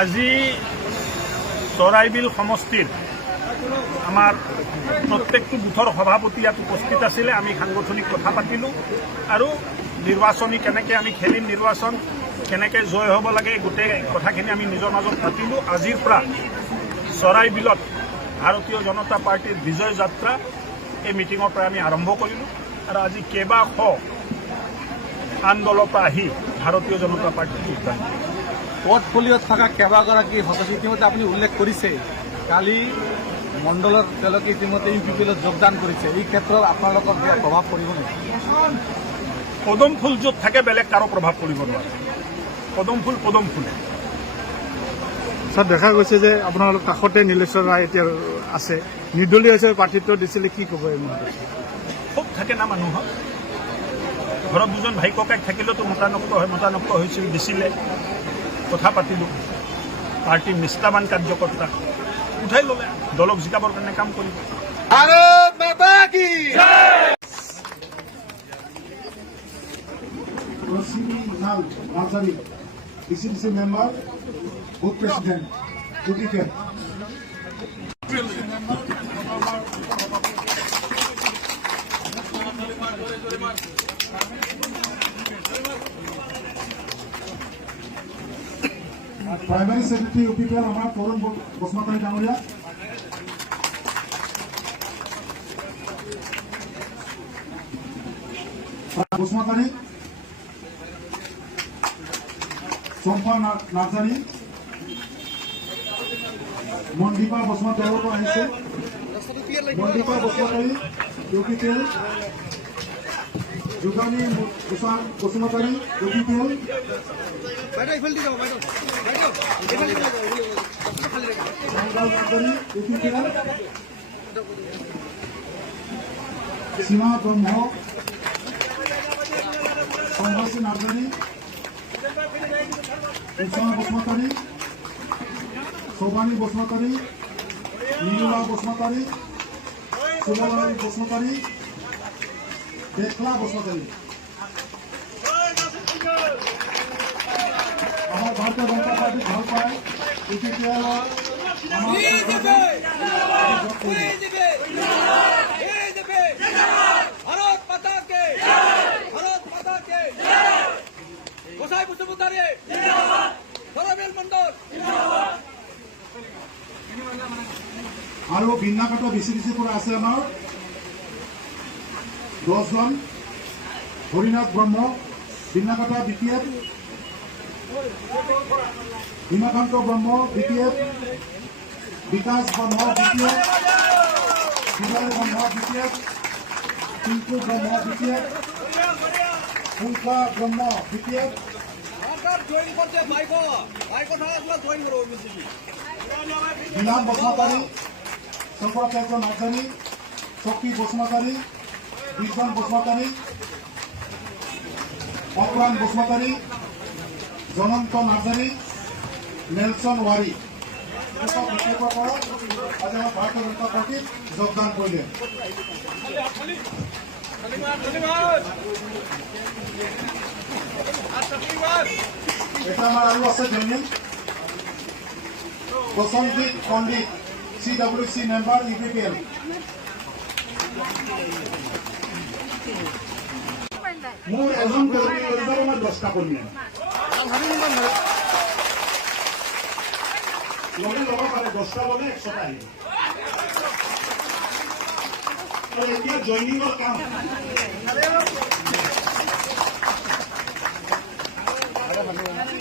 আজি চৰাইবিল সমষ্টিৰ আমাৰ প্ৰত্যেকটো বুথৰ সভাপতি ইয়াত উপস্থিত আছিলে। আমি সাংগঠনিক কথা পাতিলোঁ আৰু নিৰ্বাচনী কেনেকৈ আমি খেলিম, নিৰ্বাচন কেনেকৈ জয় হ'ব লাগে, গোটেই কথাখিনি আমি নিজৰ মাজত পাতিলোঁ। আজিৰ পৰা চৰাইবিলত ভাৰতীয় জনতা পাৰ্টিৰ বিজয় যাত্ৰা এই মিটিঙৰ পৰা আমি আৰম্ভ কৰিলোঁ আৰু আজি কেইবাশ আন দলৰ পৰা আহি ভাৰতীয় জনতা পাৰ্টিত যোগদান কৰিছে। পোৰ্টফোলিওত থাকা কেইবাগৰাকী সদস্য ইতিমধ্যে আপুনি উল্লেখ কৰিছে, কালি মণ্ডলত তেওঁলোকে ইতিমধ্যে ইউপিপিএলত যোগদান কৰিছে। এই ক্ষেত্ৰত আপোনালোকৰ কিবা প্ৰভাৱ পৰিব নেকি? পদম ফুল য'ত থাকে বেলেগ কাৰো প্ৰভাৱ পৰিব নোৱাৰে। পদম ফুলে স্যাৰ, দেখা গৈছে যে আপোনালোক কাষতে নীলেশ্বৰ ৰায় এতিয়া আছে, নিৰ্দলীয় হিচাপে প্ৰাৰ্থিত্ব দিছিলে, কি ক'ব এই মুহূৰ্তত? খুব থাকে না মানুহৰ ঘৰত দুজন ভাই ককাইক থাকিলেতো মতানক্য হৈছিল, দিছিলে, কথা পাতিলোঁ। পাৰ্টীৰ নিষ্ঠাবান কাৰ্যকৰ্তা উঠাই ল'লে, দলক জিকাবৰ কাৰণে কাম কৰিব। ভাৰত মাতা কি জয়। DCDC member, both president, UPPL. Primary Secretary UPPL हमारा फोरम बसुमतारी डांगरिया, बसुमतारी चंपा नार्जारी, मंदीपा बसुमतारी मंदीपा बसुमतारी UPPL, जुगानी बसुमतारी UPPL, सीमा ब्रह्म, संघर्ष नार्जारी, उषा बसुमतारी, शोभानी बसुमतारी, नीलुला बसुमतारी, सुबलानी बसुमतारी, देखला बसुमतारी। हमारे भारतीय जनता पार्टी ভাল পায় UPPL আৰু বিন্নাকাটা BCDCৰ পৰা আছে আমাৰ 10 জন। হৰিনাথ ব্ৰহ্ম বিন্নাকাটা BPF, হিমাকান্ত ব্ৰহ্ম BPF, বিকাশ ব্ৰহ্ম BPF, বিজয় ব্ৰহ্ম BPF, টিংকু ব্ৰহ্ম BPF, পুলকা ব্ৰহ্ম BPF, নীলাম বসুমতাৰী, শংকৰাচাৰ্য নাৰ্জাৰী, চকী বসুমতাৰী, বিজন বসুমতাৰী, অপ্ৰাণ বসুমতাৰী, জনন্ত নাৰ্জাৰী, নেলছন ৱাৰী আজি আমাৰ ভাৰতীয় জনতা পাৰ্টীত যোগদান কৰিলে। এটা আমাৰ আৰু আছে জইনিং প্ৰসঞ্জিত পণ্ডিত, CWC মেম্বাৰ UPPL। মোৰ এজন কৰ্মী আমাৰ 10টা কৰ্মী লগে ল'ব পাৰে, 10টা ল'লে 100টা আহিব। এতিয়া জইনিঙৰ কাম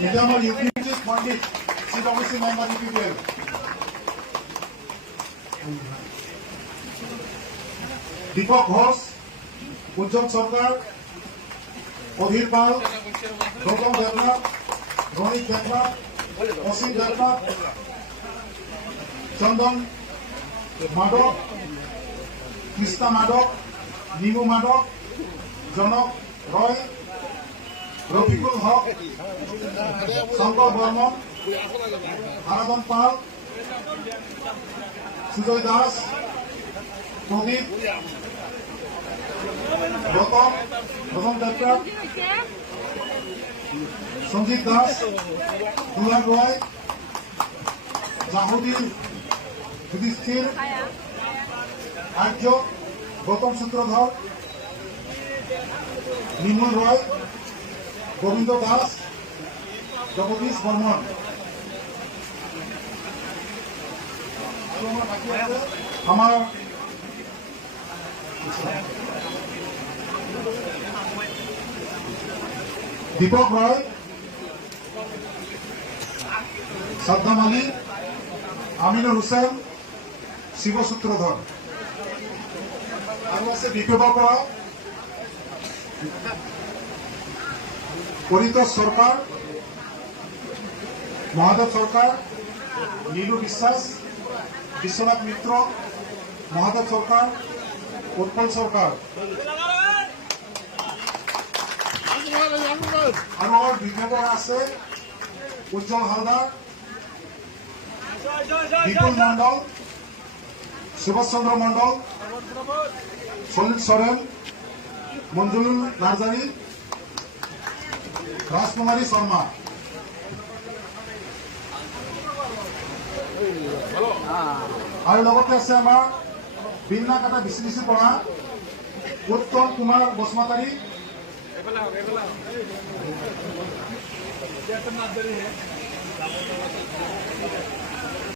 এতিয়া আমাৰ UPPL Pandit, CWC member UPPL। Dipak Ghosh, Ujjwal Sarkar, Adhir পাল, গৌতম দেৱনাথ, ৰণিত দেৱনাথ, অসীম দেৱনাথ, চন্দন মাধৱ, কৃষ্ণা মাধৱ, নিমু মাধৱ, জনক ৰয়, ৰফিকুল হক, শংকৰ বৰ্মন, আৰাধন পাল, সুজয় দাস, প্রদীপ, গৌতম দত্ত, সঞ্জিত দাস, দুলাল রয়, জাহুদ্দিন যুধিষ্ঠির আর্য গৌতম সূত্রধর নির্মল রয় গোবিন্দ দাস জগদীশ বর্মন আমার দীপক রয় সাদ্দাম আলী আমিনুর হুসেন শিবসূত্রধর আৰু আছে বিপ্লৱৰ পৰা পৰিতোষ সৰকাৰ মহাদেব সৰকাৰ নীলু বিশ্বাস বিশ্বনাথ মিত্ৰ মহাদেব সৰকাৰ উৎপল সৰকাৰ আৰু আমাৰ বিপ্লৱৰ আছে উজ্জ্বল হালদাৰ বিপুল মন্ডল সুভাষ চন্দ্ৰ মন্ডল সলিল সৰেন মঞ্জুলুল নাৰ্জাৰি ৰাজকুমাৰী শৰ্মা আৰু লগতে আছে আমাৰ বিন্নাকাটা বিচিডিচিৰ পৰা উত্তম কুমাৰ বসুমতাৰী